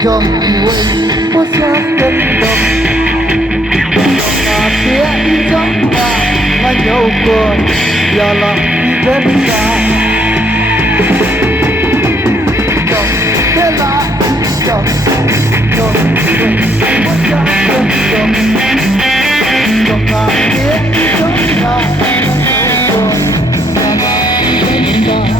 Jong kiway mo sa gandong Mga isang na Manyaw ko Yala ibenta Jong tela Jong Jong kiway mo sa gandong Mga isang na Manyaw ko Yala ibenta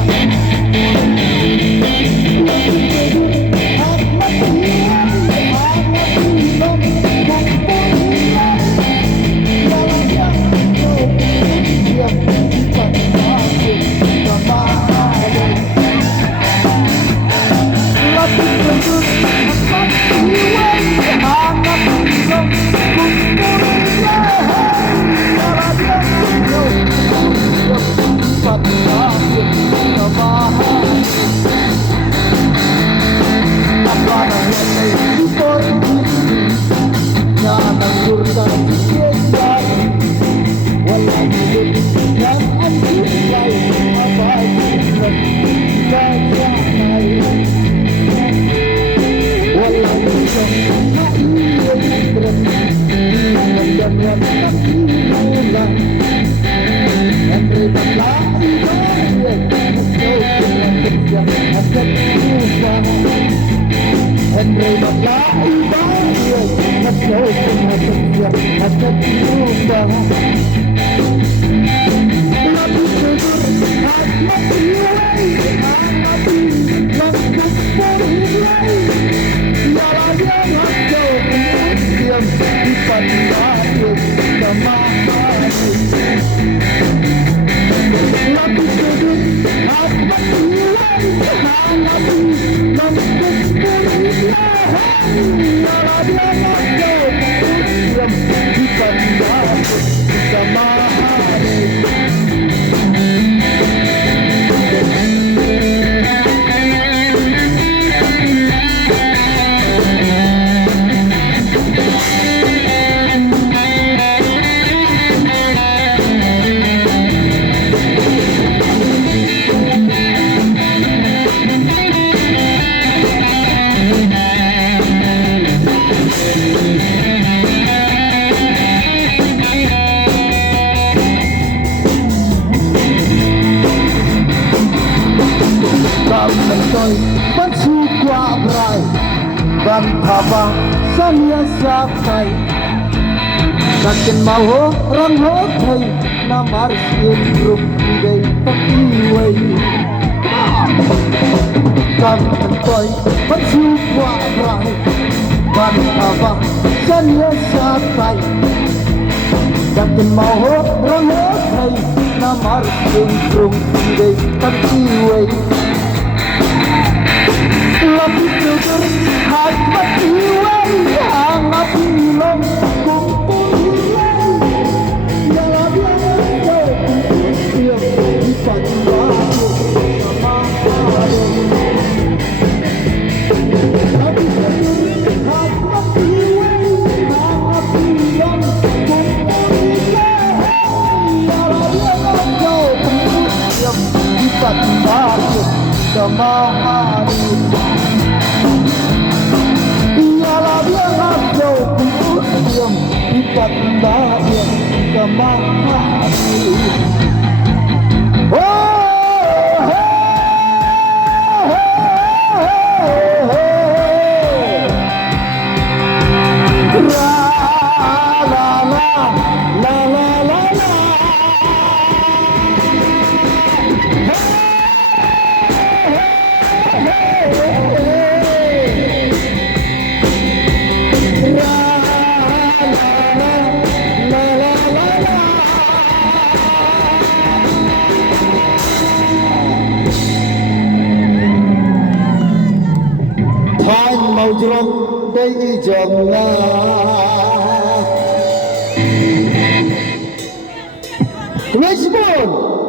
Vẫn su qua rai Van thaba Samia sakai Kakin mau Ran ho thai Namar sien rum Igai takiwai Kan toy Vẫn su qua rai Van thaba Samia sakai Kakin mau Ran ho thai Namar sien rum Igai takiwai Lebih jujur hati jiwai hangat hilang kumpul hilang dalam yang jauh yang dipanjang sama hari. Lebih jujur hati jiwai hangat hilang kumpul hilang dalam yang jauh yang dipanjang sama hari. Ikat yang kemana-mana. Mawiong dari jong Wahstew